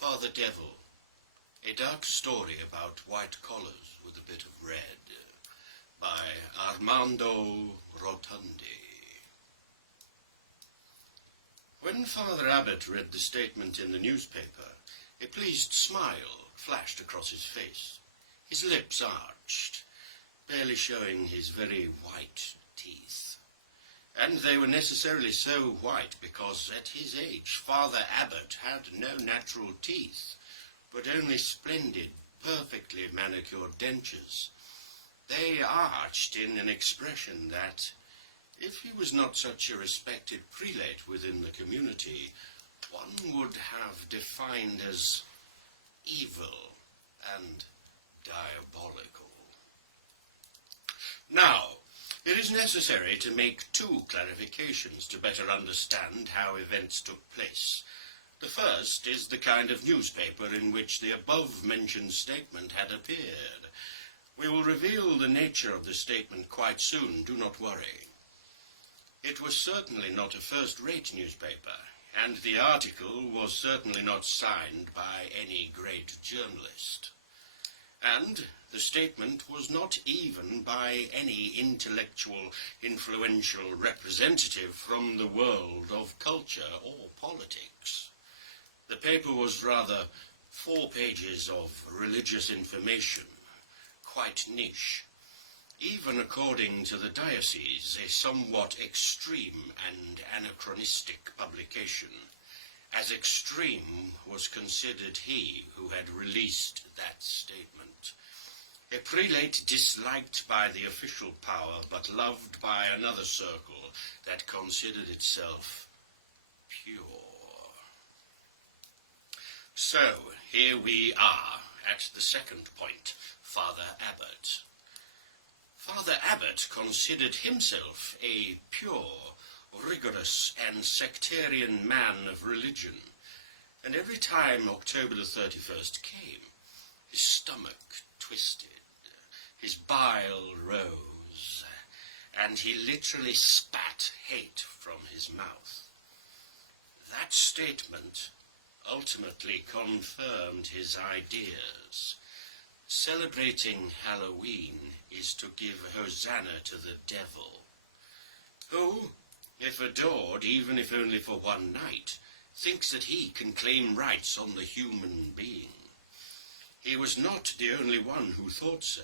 Father Devil, a dark story about white collars with a bit of red, by Armando Rotondi. When Father Abbot read the statement in the newspaper, a pleased smile flashed across his face. His lips arched, barely showing his very white teeth. And they were necessarily so white because at his age Father Abbot had no natural teeth, but only splendid, perfectly manicured dentures. They arched in an expression that, if he was not such a respected prelate within the community, one would have defined as evil and diabolical. Now, it is necessary to make two clarifications to better understand how events took place. The first is the kind of newspaper in which the above-mentioned statement had appeared. We will reveal the nature of the statement quite soon, do not worry. It was certainly not a first-rate newspaper, and the article was certainly not signed by any great journalist. And the statement was not even by any intellectual, influential representative from the world of culture or politics. The paper was rather 4 pages of religious information, quite niche. Even according to the diocese, a somewhat extreme and anachronistic publication. As extreme was considered he who had released that statement. A prelate disliked by the official power, but loved by another circle that considered itself pure. So, here we are at the second point, Father Abbot. Father Abbot considered himself a pure, rigorous and sectarian man of religion, and every time October the 31st came, his stomach twisted, his bile rose, and he literally spat hate from his mouth. That statement ultimately confirmed his ideas. Celebrating Halloween is to give Hosanna to the devil, who, if adored, even if only for one night, thinks that he can claim rights on the human being. He was not the only one who thought so.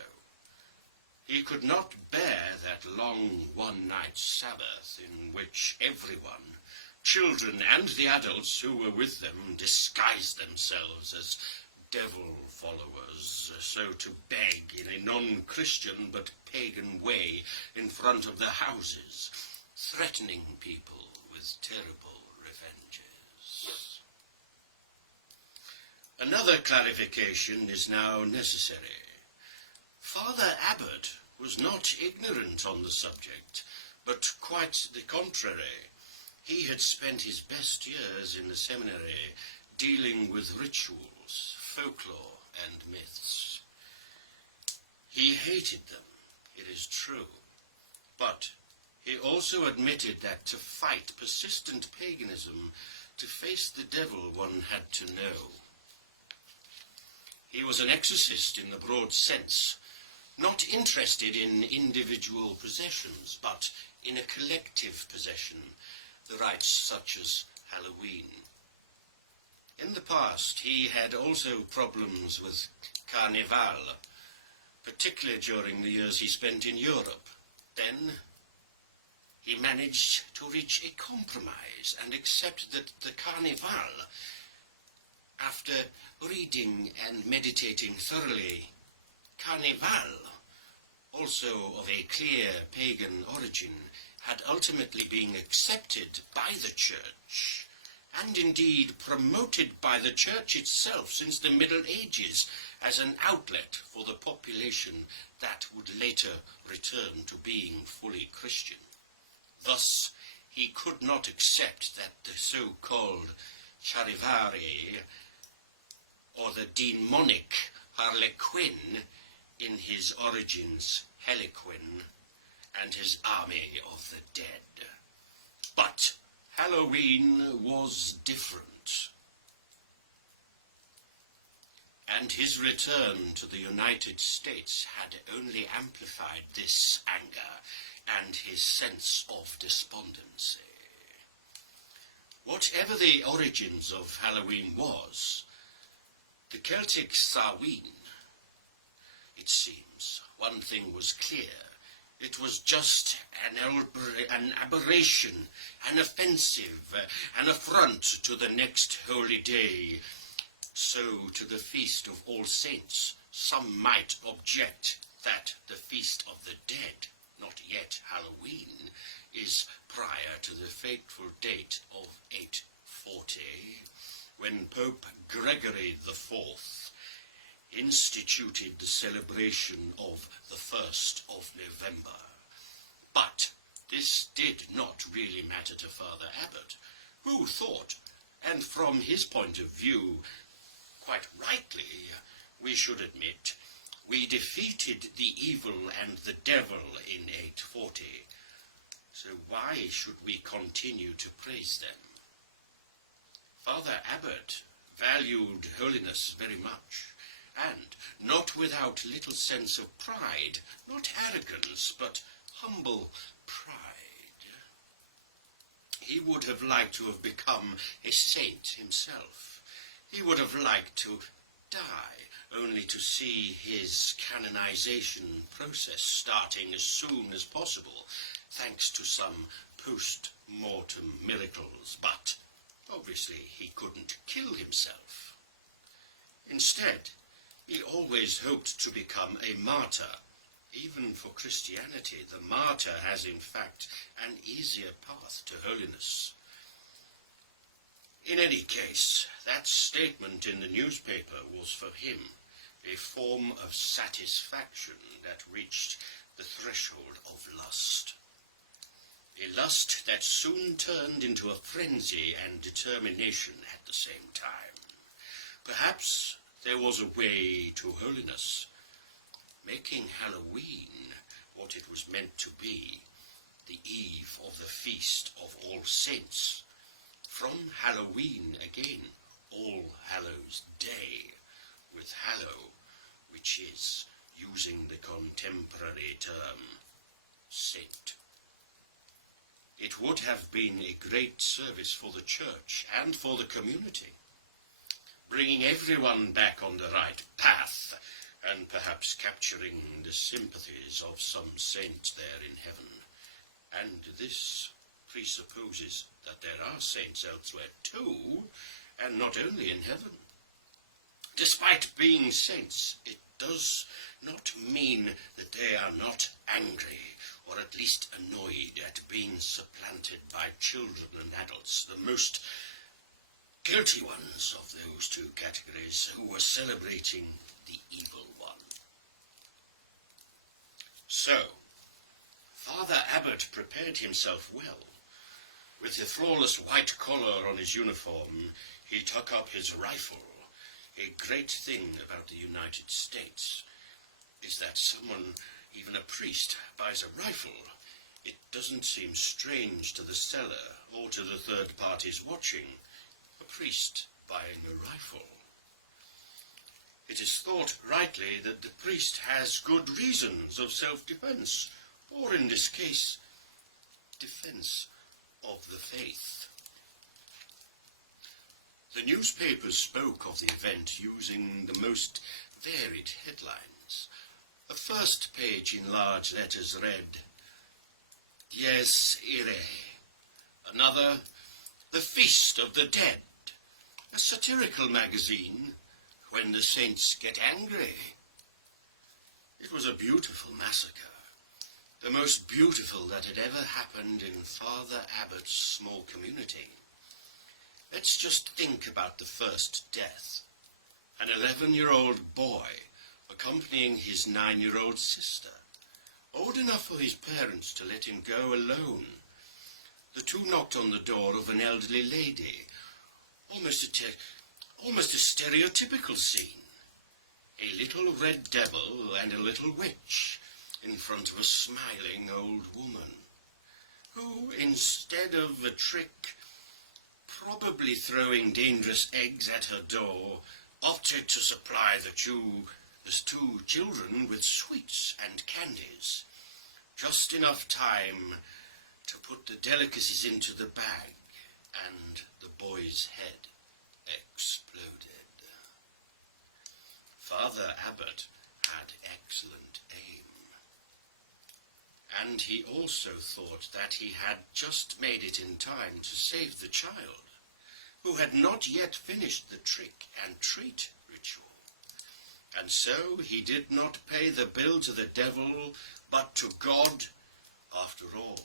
He could not bear that long one-night Sabbath in which everyone, children and the adults who were with them, disguised themselves as devil followers, so to beg in a non-Christian but pagan way in front of the houses, threatening people with terrible revenges. Another clarification is now necessary. Father Abbot was not ignorant on the subject, but quite the contrary. He had spent his best years in the seminary dealing with rituals, folklore, and myths. He hated them, it is true, but he also admitted that to fight persistent paganism, to face the devil, one had to know. He was an exorcist in the broad sense, not interested in individual possessions, but in a collective possession, the rites such as Halloween. In the past, he had also problems with Carnival, particularly during the years he spent in Europe. Then he managed to reach a compromise and accept that the Carnival, after reading and meditating thoroughly, Carnival, also of a clear pagan origin, had ultimately been accepted by the Church, and indeed promoted by the Church itself since the Middle Ages as an outlet for the population that would later return to being fully Christian. Thus, he could not accept that the so-called Charivari, or the demonic Harlequin, in his origins Heliquin, and his army of the dead. But Halloween was different. and his return to the United States had only amplified this anger and his sense of despondency. Whatever the origins of Halloween was, the Celtic Samhain, it seems, one thing was clear. It was just an aberration, an offensive, an affront to the next holy day. So to the Feast of All Saints, some might object that the Feast of the Dead, not yet Halloween, is prior to the fateful date of 840, when Pope Gregory IV instituted the celebration of the 1st of November. But this did not really matter to Father Abbot, who thought, and from his point of view, quite rightly, we should admit, we defeated the evil and the devil in 840. So why should we continue to praise them? Father Abbot valued holiness very much, and not without little sense of pride, not arrogance, but humble pride. He would have liked to have become a saint himself. He would have liked to die, only to see his canonization process starting as soon as possible, thanks to some post-mortem miracles, but obviously he couldn't kill himself. Instead, he always hoped to become a martyr. Even for Christianity, the martyr has in fact an easier path to holiness. In any case, that statement in the newspaper was for him a form of satisfaction that reached the threshold of lust. A lust that soon turned into a frenzy and determination at the same time. Perhaps there was a way to holiness, making Halloween what it was meant to be, the eve of the Feast of All Saints. From Halloween again, All Hallows Day, with hallow, which is, using the contemporary term, saint. It would have been a great service for the church and for the community, bringing everyone back on the right path and perhaps capturing the sympathies of some saint there in heaven. And this presupposes that there are saints elsewhere too, and not only in heaven. Despite being saints, it does not mean that they are not angry, or at least annoyed at being supplanted by children and adults, the most guilty ones of those two categories, who were celebrating the evil one. So, Father Abbot prepared himself well. With the flawless white collar on his uniform, he took up his rifle. A great thing about the United States is that someone, even a priest, buys a rifle. It doesn't seem strange to the seller or to the third parties watching. A priest buying a rifle. It is thought rightly that the priest has good reasons of self-defense, or in this case, defense of the faith. The newspapers spoke of the event using the most varied headlines. The first page in large letters read, Dies Irae. Another, The Feast of the Dead. A satirical magazine, When the Saints Get Angry. It was a beautiful massacre. The most beautiful that had ever happened in Father Abbot's small community. Let's just think about the first death. An 11-year-old boy accompanying his 9-year-old sister, old enough for his parents to let him go alone. The two knocked on the door of an elderly lady, almost a stereotypical scene. A little red devil and a little witch in front of a smiling old woman, who, instead of a trick, probably throwing dangerous eggs at her door, opted to supply the two children with sweets and candies, just enough time to put the delicacies into the bag, and the boy's head exploded. Father Abbot had excellent aim, and he also thought that he had just made it in time to save the child, who had not yet finished the trick and treat ritual. And so he did not pay the bill to the devil, but to God. After all,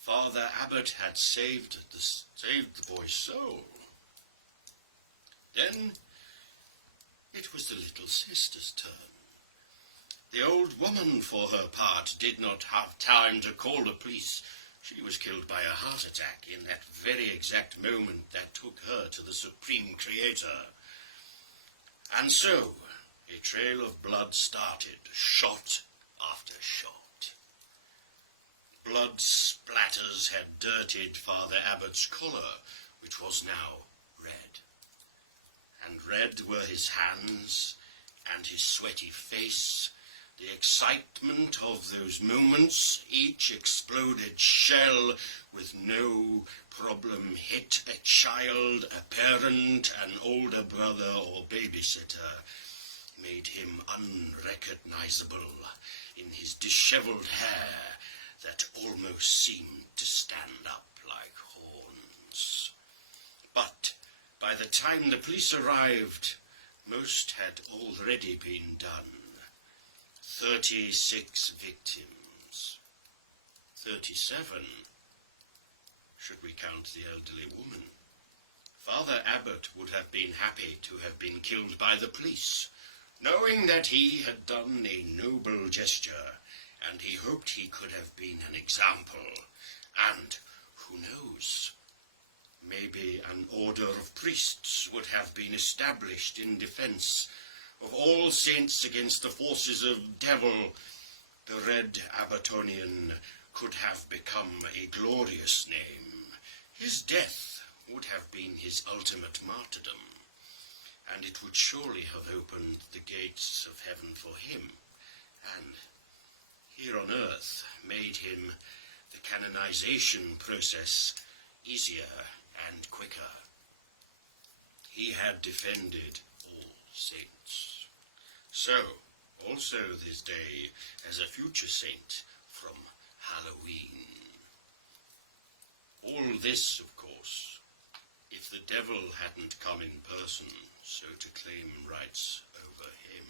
Father Abbot had saved the boy's soul. Then it was the little sister's turn. The old woman, for her part, did not have time to call the police. She was killed by a heart attack in that very exact moment that took her to the Supreme Creator. And so, a trail of blood started, shot after shot. Blood splatters had dirtied Father Abbot's collar, which was now red. And red were his hands and his sweaty face, the excitement of those moments. Each exploded shell with no problem hit a child, a parent, an older brother or babysitter, made him unrecognizable in his disheveled hair that almost seemed to stand up like horns. But by the time the police arrived, most had already been done. 36 victims. 37, should we count the elderly woman. Father Abbot would have been happy to have been killed by the police, knowing that he had done a noble gesture, and he hoped he could have been an example. And, who knows, maybe an order of priests would have been established in defense of all saints against the forces of devil. The Red Abbotonian could have become a glorious name. His death would have been his ultimate martyrdom, and it would surely have opened the gates of heaven for him, and here on earth made him the canonization process easier and quicker. He had defended all saints. So, also this day as a future saint from Halloween. All this, of course, if the devil hadn't come in person so to claim rights over him.